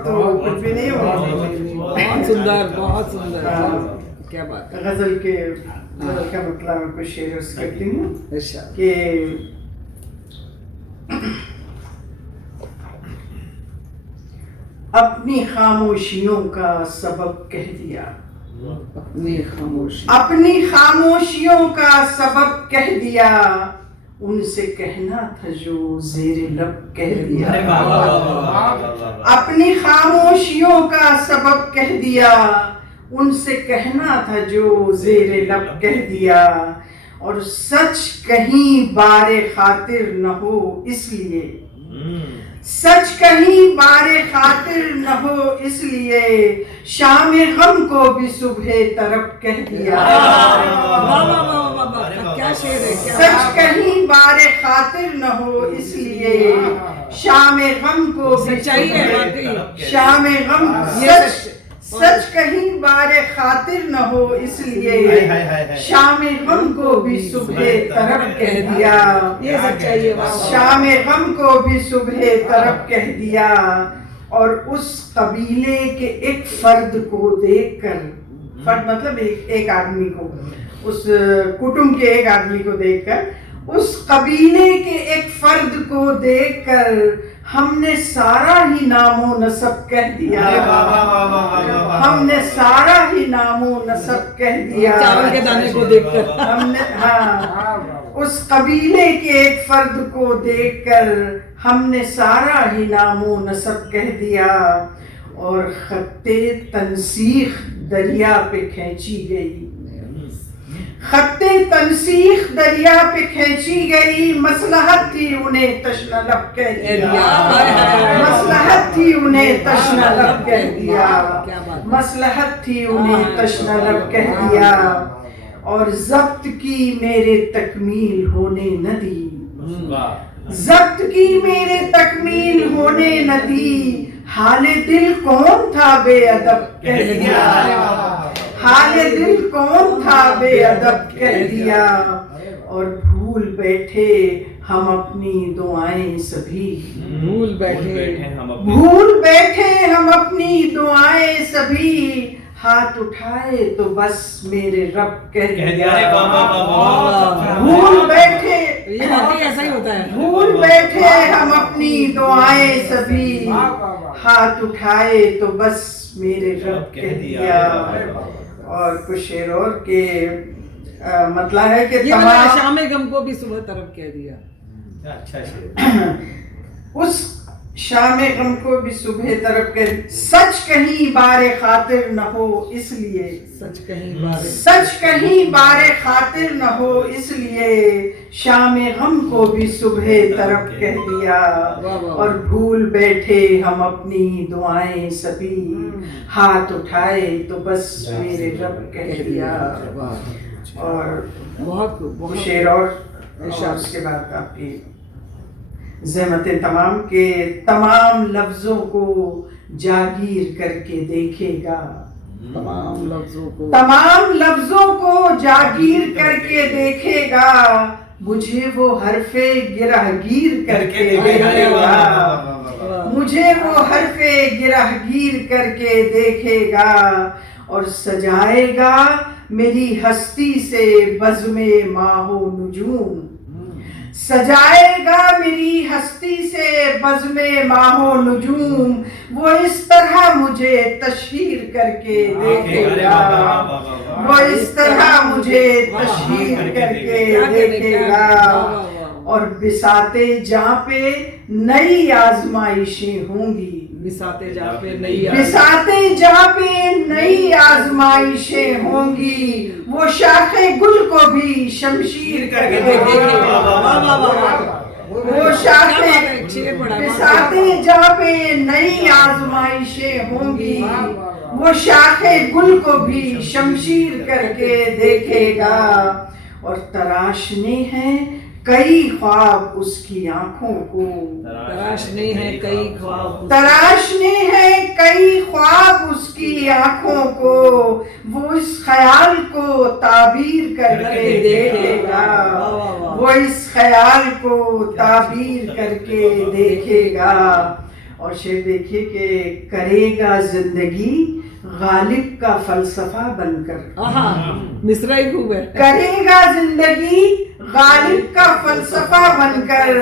وقت تو کچھ بھی نہیں ہونا چاہیے. بہت سندر، بہت سندر، کیا بات ہے. غزل کا مطلب میں کچھ شعر عرض کرتی ہوں ارشاد. کہ اپنی خاموشیوں کا سبب کہہ دیا، اپنی خاموشیوں کا سبب کہہ دیا، ان سے کہنا تھا جو زیر لب کہہ دیا. اپنی خاموشیوں کا سبب کہہ دیا، ان سے کہنا تھا جو زیر لب کہہ دیا. اور سچ کہیں بار خاطر نہ ہو اس لیے، سچ کہیں بار خاطر نہ ہو اس لیے، شام غم کو بھی صبح طرب کہہ دیا. سچ کہیں بار خاطر نہ ہو اس لیے، شام غم کو بھی شام غم سچ کہیں بار خاطر نہ ہو اس لیے، شام غم کو بھی صبح طرب کہہ دیا. شام غم کو بھی صبح طرب کہہ دیا. اور اس قبیلے کے ایک فرد کو دیکھ کر، فرد مطلب ایک آدمی کو، اس کٹم کے ایک آدمی کو دیکھ کر، اس قبیلے کے ایک فرد کو دیکھ کر ہم نے سارا ہی نام و نسب کہہ دیا. ہم نے سارا ہی نام و نسب کہہ دیا. چاول کے دانے کو دیکھ کر ہم نے اس قبیلے کے ایک فرد کو دیکھ کر ہم نے سارا ہی نام و نسب کہہ دیا. اور خط تنسیخ دریا پہ کھینچی گئی، خط تنسیخ دریا پہ کھینچی گئی. مصلحت تھی انہیں تشنہ لب کہہ دیا. مصلحت تھی انہیں تشنہ لب کہہ دیا. مصلحت تھی انہیں تشنہ لب کہہ دیا. اور ضبط کی میرے تکمیل ہونے نہ دی، ضبط کی میرے تکمیل ہونے نہ دی. حال دل کون تھا بے ادب کہہ دیا. حال دل کون تھا بے ادب کہہ دیا. اور بھول بیٹھے ہم اپنی دعائیں سبھی، بھول بیٹھے ہم اپنی دعائیں سبھی. ہاتھ اٹھائے تو بس میرے رب کہہ دیا. بھول بیٹھے ایسا ہی ہوتا ہے. بھول بیٹھے ہم اپنی دعائیں سبھی، ہاتھ اٹھائے تو بس میرے رب کہہ دیا. اور کچھ شعر اور کے مطلب ہے کہ شام غم کو بھی صبح طرف کہہ دیا. اس شام غم کو بھی صبح طرف کہہ. سچ کہیں بار خاطر نہ ہو اس لیے، سچ کہیں بار خاطر نہ ہو اس لیے، شام غم کو بھی صبح طرف کہہ دیا. اور بھول بیٹھے ہم اپنی دعائیں سبھی، ہاتھ اٹھائے تو بس میرے رب کہہ دیا. اور بہت شعر اور اس کے بعد آپ کی زحمتیں تمام کے تمام لفظوں کو جاگیر کر کے دیکھے گا. تمام لفظوں کو جاگیر کر کے دیکھے گا. مجھے وہ حرف گرہ گیر کر کے دیکھے گا. مجھے وہ حرف گرہ گیر کر کے دیکھے گا. اور سجائے گا میری ہستی سے بزم ماہ و نجوم. سجائے گا میری ہستی سے بزم ماہ و نجوم. وہ اس طرح مجھے تشہیر کر کے دیکھے گا. وہ اس طرح مجھے تشہیر کر کے دیکھے گا. اور بساط جہاں پہ نئی آزمائشیں ہوں گی. بساط جہاں پہ نئی آزمائشیں ہوں گی. وہ شاخ گل کو بھی شمشیر کر کے دیکھے گا. وہ شاخ بساط جہاں پہ نئی آزمائشیں ہوں گی. وہ شاخ گل کو بھی شمشیر کر کے دیکھے گا. اور تراشنے ہیں کئی خواب اس کی آنکھوں کو. تراشنے ہیں کئی خواب اس کی آنکھوں کو. وہ اس خیال کو تعبیر کر کے دیکھے گا. وہ اس خیال کو تعبیر کر کے دیکھے گا. اور شعر دیکھیے کہ کرے گا زندگی غالب کا فلسفہ بن کر. مصرع ہی خوب ہے. کرے گا زندگی غالب کا فلسفہ بن کر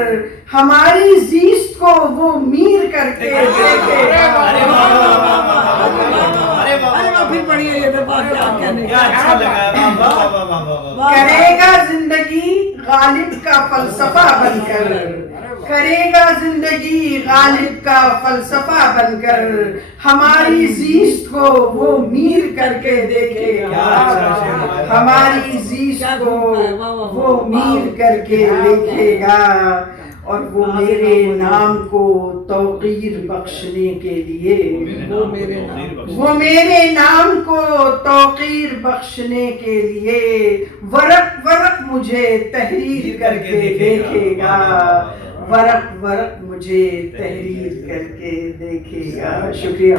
ہماری زیست کو وہ میر کر کے دیکھے گا. پھر پڑھیے یہ دفعہ کیا کہنے کا. کرے گا زندگی غالب کا فلسفہ بن کر کرے گا زندگی غالب کا فلسفہ بن کر ہماری زیست کو وہ میر کر کے دیکھے گا. ہماری زیست کو وہ میر کر کے دیکھے گا. اور وہ میرے نام کو توقیر بخشنے کے لیے وہ میرے نام کو توقیر بخشنے کے لیے ورق ورق مجھے تحریر کر کے دیکھے گا. ورق ورق مجھے تحریر کر کے دیکھے گا. شکریہ.